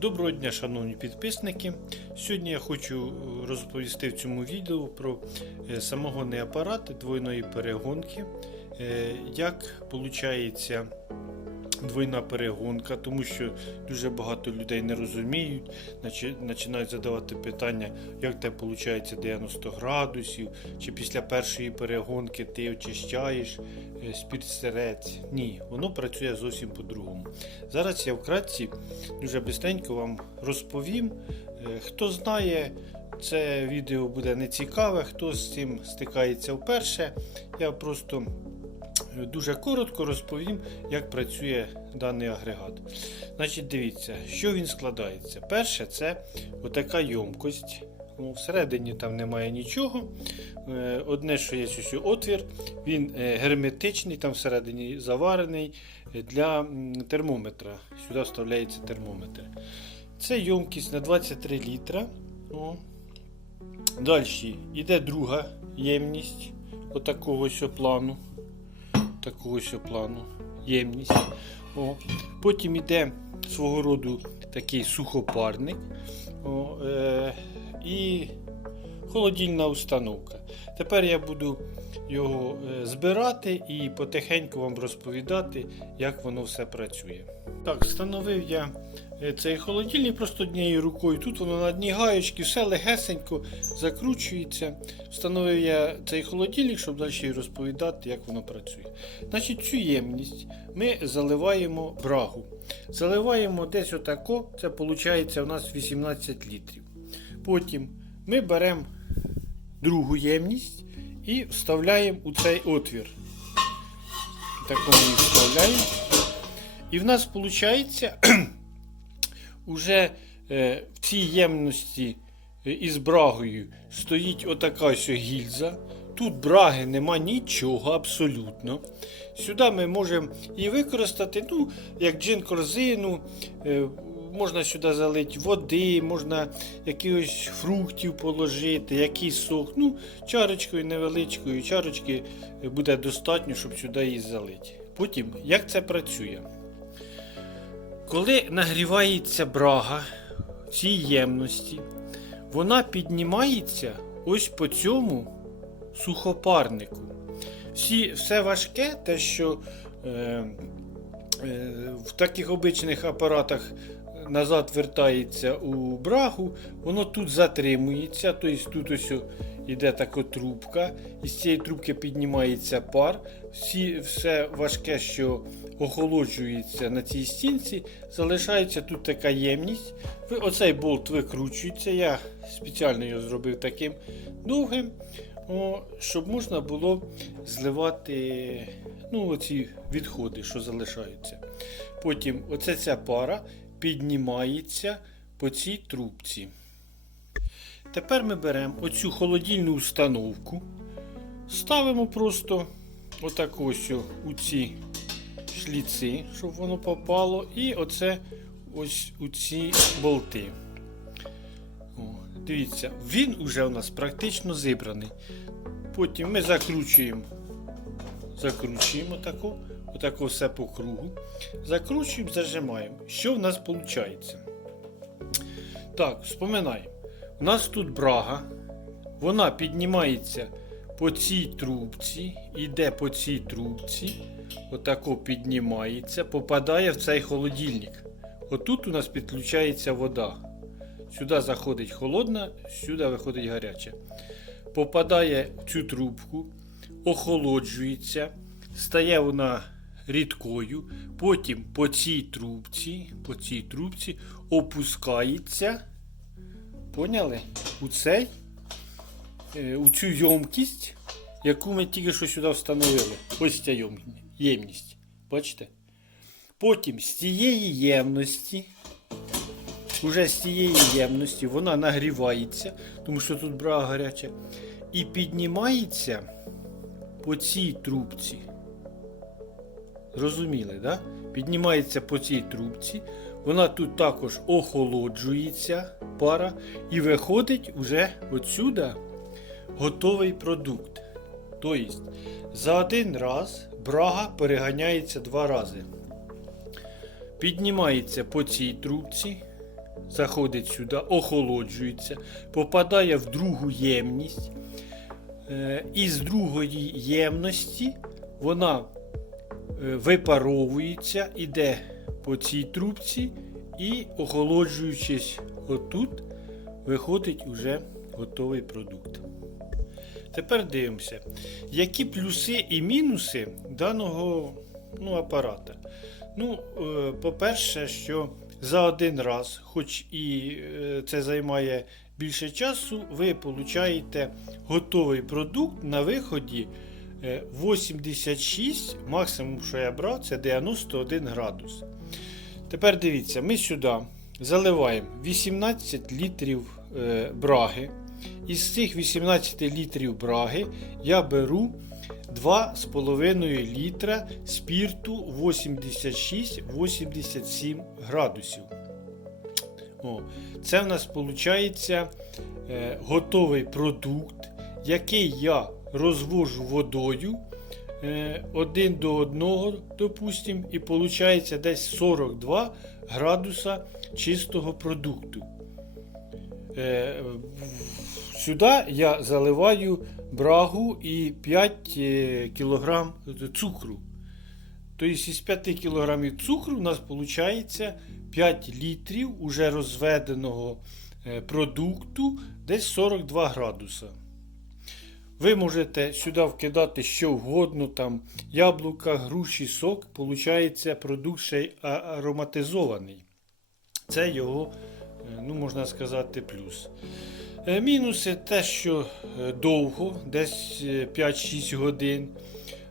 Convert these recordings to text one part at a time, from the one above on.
Доброго дня, шановні підписники. Сьогодні я хочу е, розповісти в цьому відео про е, самогонний апарат двойної перегонки. Е, Як виходить двойна перегонка, тому що дуже багато людей не розуміють, починають задавати питання, як те виходить 90 градусів, чи після першої перегонки ти очищаєш е, спірт-сирець. Ні, воно працює зовсім по-другому. Зараз я вкратці дуже бистренько вам розповім. Е, Хто знає, це відео буде нецікаве, хто з цим стикається вперше. Я просто дуже коротко розповім, як працює даний агрегат. Значить, дивіться, що він складається. Перше, це отака ємкость. Ну, всередині там немає нічого. Е, Одне, що є ось отвір, він е, герметичний, там всередині заварений для термометра. Сюди вставляється термометр. Це ємкість на 23 літра. О. Далі йде друга ємність отакого плану. Такого плану. Ємність. О. Потім йде свого роду такий сухопарник. О, е, і холодильна установка. Тепер я буду його е, збирати і потихеньку вам розповідати, як воно все працює. Так, встановив я е, цей холодильник просто однією рукою. Тут воно на одній гаєчці, все легесенько закручується. Встановив я цей холодильник, щоб далі розповідати, як воно працює. Значить, цю ємність ми заливаємо брагу. Заливаємо десь отако, це виходить у нас 18 літрів. Потім ми беремо другу ємність і вставляємо у цей отвір. Такому її вставляємо. І в нас виходить уже е, в цій ємності е, із брагою стоїть отака ось гільза. Тут браги нема нічого абсолютно. Сюди ми можемо і використати, ну, як джин-корзину, е, можна сюди залити води, можна якихось фруктів положити, якийсь сок. Ну, чарочкою невеличкою, чарочки буде достатньо, щоб сюди її залити. Потім, як це працює? Коли нагрівається брага в цій ємності, вона піднімається ось по цьому сухопарнику. Всі, все важке, те, що е, е, в таких обичних апаратах назад вертається у брагу, воно тут затримується, тобто тут ось іде така трубка, і з цієї трубки піднімається пар. Всі, все важке, що охолоджується на цій стінці, залишається тут така ємність. Оцей болт викручується. Я спеціально його зробив таким довгим, о, щоб можна було зливати ну, оці відходи, що залишаються. Потім оця ця пара піднімається по цій трубці. Тепер ми беремо оцю холодильну установку, ставимо просто отак ось у ці шліци, щоб воно попало, і оце ось у ці болти. О, дивіться, він уже у нас практично зібраний. Потім ми закручуємо, закручуємо таку, отако все по кругу. Закручуємо, зажимаємо. Що в нас виходить? Так, споминаємо. У нас тут брага, вона піднімається по цій трубці, йде по цій трубці, отако піднімається, попадає в цей холодильник. Отут у нас підключається вода. Сюди заходить холодна, сюди виходить гаряча. Попадає в цю трубку, охолоджується, стає вона рідкою, потім по цій трубці, по цій трубці опускається. Поняли? У цей, е, у цю ємкість, яку ми тільки що сюди встановили. Ось ця ємність. Бачите? Потім з цієї ємності, уже з цієї ємності вона нагрівається, тому що тут брага гаряча, і піднімається по цій трубці. Зрозуміли, да? Піднімається по цій трубці. Вона тут також охолоджується пара і виходить уже отсюди готовий продукт. Тобто за один раз брага переганяється два рази. Піднімається по цій трубці, заходить сюди, охолоджується, попадає в другу ємність. Е, Із другої ємності вона випаровується, іде по цій трубці і, охолоджуючись отут, виходить уже готовий продукт. Тепер дивимося, які плюси і мінуси даного ну, апарата. Ну, е, по-перше, що за один раз, хоч і е, це займає більше часу, ви получаєте готовий продукт на виході е, 86, максимум, що я брав, це 91 градус. Тепер дивіться, ми сюди заливаємо 18 літрів е, браги. Із цих 18 літрів браги я беру 2,5 літра спірту 86-87 градусів. О, це в нас виходить е, готовий продукт, який я розвожу водою е, один до одного, допустим, і виходить десь 42 градуса чистого продукту. Е, Сюди я заливаю брагу і 5 кг цукру. Тобто із 5 кг цукру у нас виходить 5 літрів уже розведеного е, продукту десь 42 градуса. Ви можете сюди вкидати що вгодно, там яблука, груші, сок, виходить продукт ще й ароматизований. Це його, е, ну можна сказати, плюс. Е, Мінуси те, що е, довго, десь е, 5-6 годин.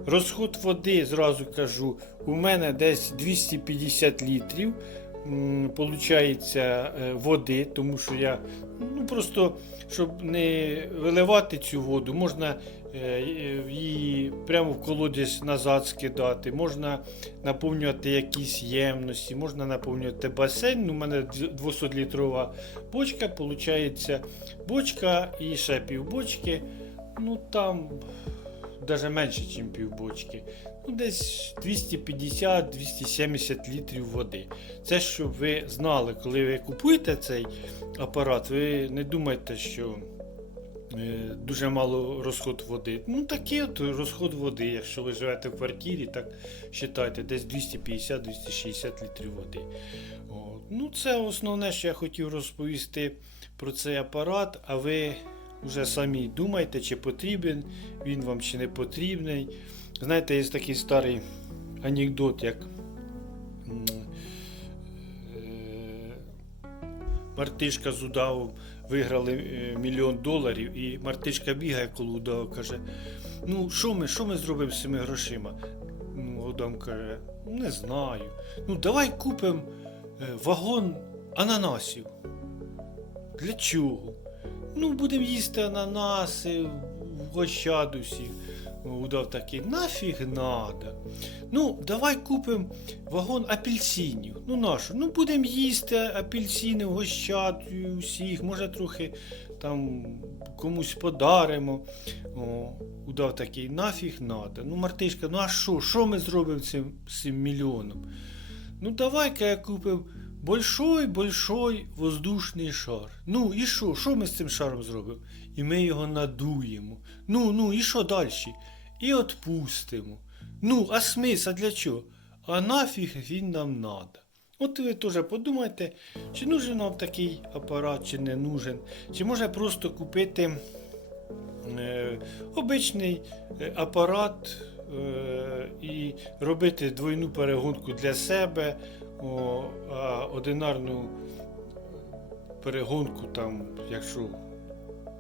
Розход води, зразу кажу, у мене десь 250 літрів. Получається е, води, тому що я ну просто щоб не виливати цю воду, можна е, її прямо в колодязь назад скидати, можна наповнювати якісь ємності, можна наповнювати басейн. Ну, У мене 200-літрова бочка, виходить бочка і ще півбочки. Ну там навіть менше, ніж півбочки. Ну, десь 250-270 літрів води. Це щоб ви знали, коли ви купуєте цей апарат, ви не думайте, що е, дуже мало розход води. Ну такий от розход води, якщо ви живете в квартирі, так вважайте, десь 250-260 літрів води. От. Ну, це основне, що я хотів розповісти про цей апарат, а ви вже самі думайте, чи потрібен він вам чи не потрібний. Знаєте, є такий старий анекдот, як е, Мартишка з удавом виграли е, мільйон доларів, і Мартишка бігає коло удава, каже: Ну, що ми, що ми зробимо з цими грошима? Ну, Удам каже, не знаю. Ну, давай купимо е, вагон ананасів. Для чого? Ну, будемо їсти ананаси в гощаду всіх. Удав такий, нафіг надо. Ну, давай купимо вагон апельсинів. Ну нащо? Ну, будемо їсти апельсини в гощаді усіх, може трохи там комусь подаримо. О, удав такий, нафіг надо. Ну, Мартишка, ну а що? Що ми зробимо цим, цим мільйоном? Ну, давай-ка я купив большой-большой воздушний шар. Ну, і що? Що ми з цим шаром зробимо? І ми його надуємо. Ну, ну, і що далі? І відпустимо. Ну, а смисл, для чого? А нафіг він нам надо. От ви теж подумайте, чи нужен нам такий апарат, чи не нужен. Чи може просто купити е, обичний е, апарат е, і робити двойну перегонку для себе, о, а одинарну перегонку, там, якщо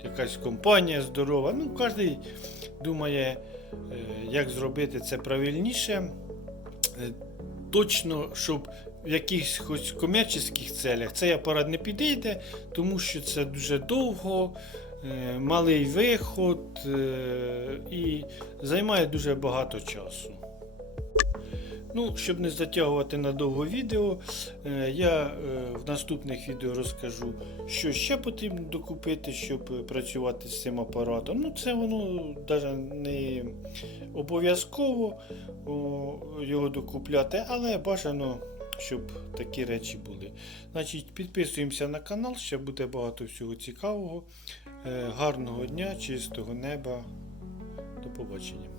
якась компанія здорова. Ну, кожен думає, як зробити це правильніше. Е, Точно, щоб в якихось хоч комерційних целях цей апарат не підійде, тому що це дуже довго, е, малий виход е, і займає дуже багато часу. Ну, щоб не затягувати на довго відео, е, я е, в наступних відео розкажу, що ще потрібно докупити, щоб е, працювати з цим апаратом. Ну, це воно навіть не обов'язково його докупляти, але бажано щоб такі речі були. Значить, підписуємося на канал, ще буде багато всього цікавого. Гарного дня, чистого неба. До побачення.